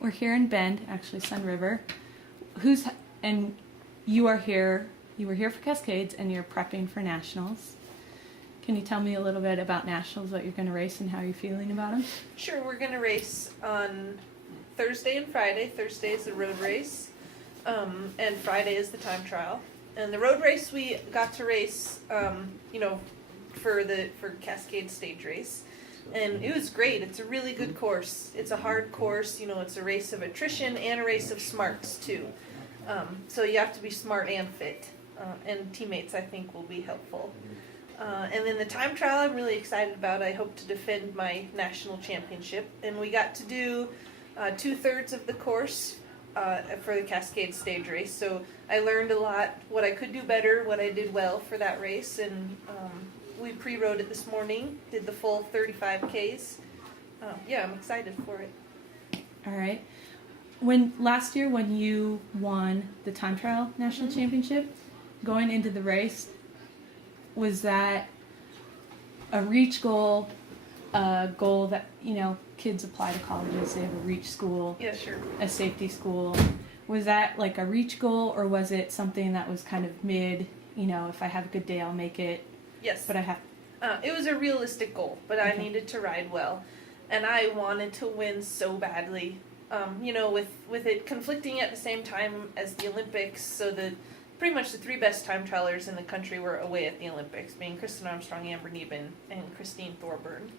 We're here in Bend, actually Sun River. And you were here for Cascades and you're prepping for Nationals. Can you tell me a little bit about Nationals, what you're going to race and how you're feeling about them? Sure, we're going to race on Thursday and Friday. Thursday is the road race, and Friday is the time trial. And the road race we got to race, for Cascade stage race. And it was great. It's a really good course. It's a hard course. It's a race of attrition and a race of smarts too. So you have to be smart and fit. And teammates, I think, will be helpful. And then the time trial I'm really excited about. I hope to defend my national championship. And we got to do 2/3 of the course for the Cascade stage race. So I learned a lot, what I could do better, what I did well for that race. And we pre-rode it this morning, did the full 35 Ks. I'm excited for it. All right. Last year when you won the time trial national championship, going into the race, was that a reach goal, a goal that, kids apply to colleges, they have a reach school, Yeah, sure. a safety school. Was that like a reach goal, or was it something that was kind of mid, if I have a good day, I'll make it? Yes. But it was a realistic goal, but I needed to ride well. And I wanted to win so badly. With it conflicting at the same time as the Olympics, so pretty much the three best time trialers in the country were away at the Olympics, being Kristen Armstrong, Amber Neben, and Christine Thorburn.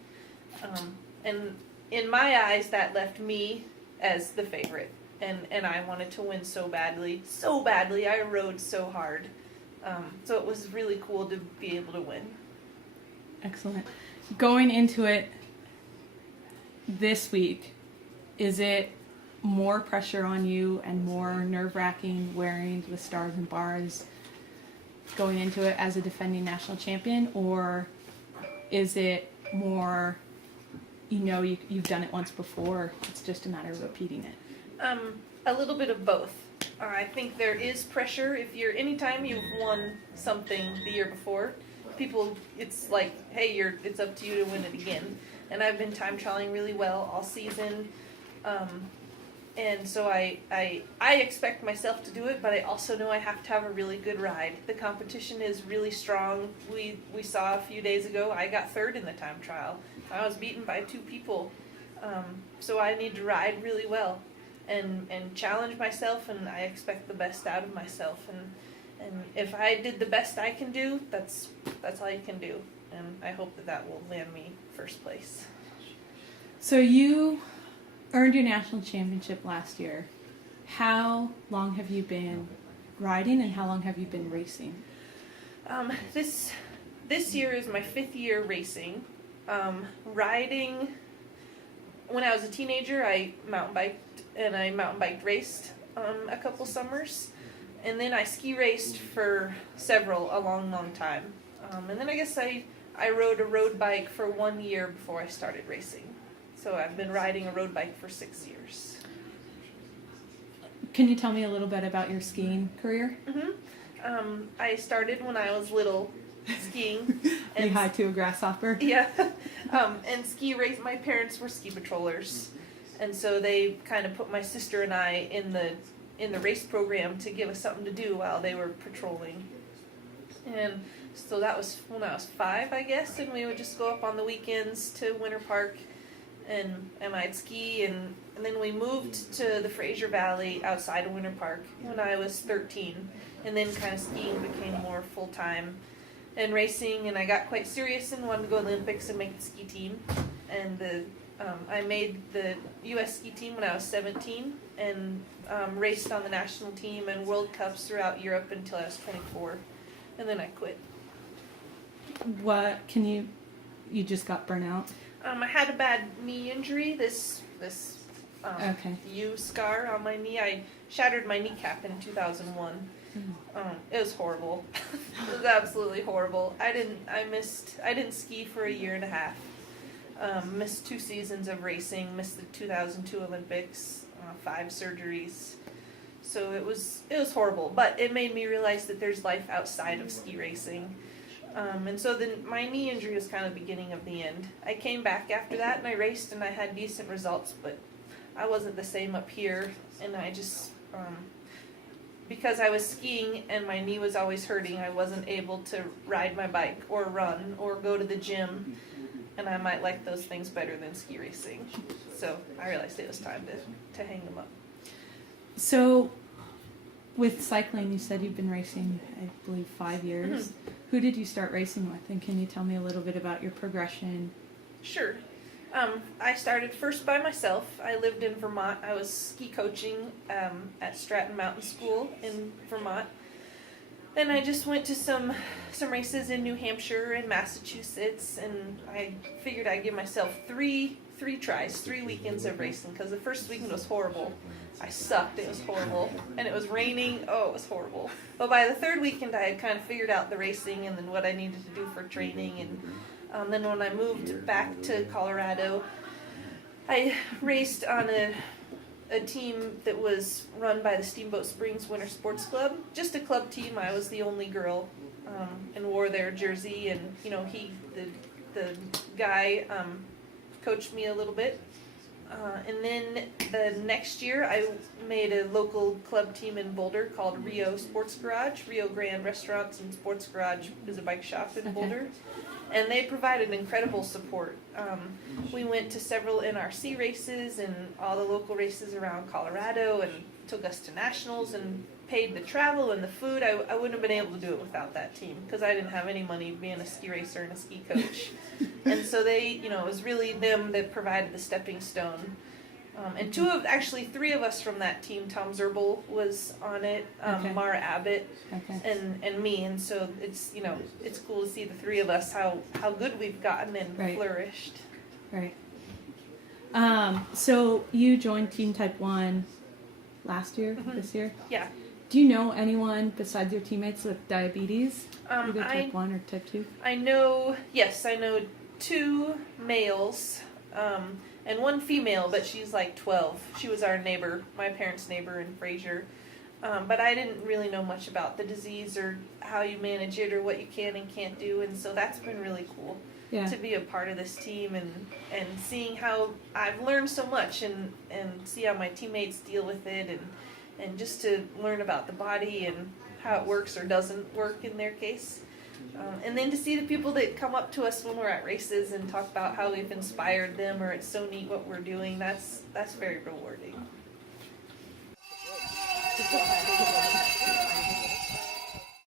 And in my eyes, that left me as the favorite. And I wanted to win so badly. So badly. I rode so hard. So it was really cool to be able to win. Excellent. Going into it this week, is it more pressure on you and more nerve-wracking wearing the stars and bars going into it as a defending national champion, or is it more, you've done it once before, it's just a matter of repeating it? A little bit of both. I think there is pressure. Anytime you've won something the year before, it's like, hey, it's up to you to win it again. And I've been time trialing really well all season. And so I expect myself to do it, but I also know I have to have a really good ride. The competition is really strong. We saw a few days ago, I got third in the time trial. I was beaten by 2 people. So I need to ride really well and challenge myself, and I expect the best out of myself. And if I did the best I can do, that's all you can do. And I hope that will land me first place. So you earned your national championship last year. How long have you been riding, and how long have you been racing? This year is my 5th year racing. Riding, when I was a teenager, I mountain biked, and I mountain bike raced a couple summers. And then I ski raced for a long time. And then I guess I rode a road bike for 1 year before I started racing. So I've been riding a road bike for 6 years. Can you tell me a little bit about your skiing career? Mm-hmm. I started when I was little skiing. Knee high to a grasshopper? Yeah. And ski race, my parents were ski patrollers. And so they kind of put my sister and I in the race program to give us something to do while they were patrolling. And so that was when I was 5, I guess, and we would just go up on the weekends to Winter Park and I'd ski, and then we moved to the Fraser Valley outside of Winter Park when I was 13, and then kind of skiing became more full-time and racing, and I got quite serious and wanted to go to the Olympics and make the ski team, and I made the U.S. ski team when I was 17 and raced on the national team and World Cups throughout Europe until I was 24, and then I quit. What you just got burnt out? I had a bad knee injury, this U scar on my knee. I shattered my kneecap in 2001. It was horrible. It was absolutely horrible. I didn't ski for a year and a half. Missed 2 seasons of racing, missed the 2002 Olympics, 5 surgeries. So it was horrible, but it made me realize that there's life outside of ski racing. And so then my knee injury was kind of the beginning of the end. I came back after that and I raced and I had decent results, but I wasn't the same up here. And I just, because I was skiing and my knee was always hurting, I wasn't able to ride my bike or run or go to the gym. And I might like those things better than ski racing. So I realized it was time to hang them up. So with cycling, you said you've been racing, I believe, 5 years. Mm-hmm. Who did you start racing with? And can you tell me a little bit about your progression? Sure. I started first by myself. I lived in Vermont. I was ski coaching at Stratton Mountain School in Vermont. And I just went to some races in New Hampshire and Massachusetts, and I figured I'd give myself three tries, 3 weekends of racing, because the first weekend was horrible. I sucked. It was horrible. And it was raining. Oh, it was horrible. But by the 3rd weekend, I had kind of figured out the racing and then what I needed to do for training. And then when I moved back to Colorado, I raced on a team that was run by the Steamboat Springs Winter Sports Club. Just a club team. I was the only girl and wore their jersey. And, you know, the guy coached me a little bit. And then the next year, I made a local club team in Boulder called Rio Sports Garage. Rio Grande Restaurants and Sports Garage is a bike shop in Boulder. And they provided incredible support. We went to several NRC races and all the local races around Colorado and took us to nationals and paid the travel and the food. I wouldn't have been able to do it without that team because I didn't have any money being a ski racer and a ski coach. And so they, you know, it was really them that provided the stepping stone. And 3 of us from that team, Tom Zerbel was on it, Mara Abbott, and me. And so it's, you know, it's cool to see the 3 of us, how good we've gotten and flourished. Right. So you joined Team Type 1 last year, this year? Yeah. Do you know anyone besides your teammates with diabetes? Either type 1 or type 2? I know 2 males, and 1 female, but she's like 12. She was our neighbor, my parents' neighbor in Fraser. But I didn't really know much about the disease or how you manage it or what you can and can't do, and so that's been really cool to be a part of this team and seeing how I've learned so much and see how my teammates deal with it and just to learn about the body and how it works or doesn't work in their case. And then to see the people that come up to us when we're at races and talk about how we've inspired them or it's so neat what we're doing, that's very rewarding.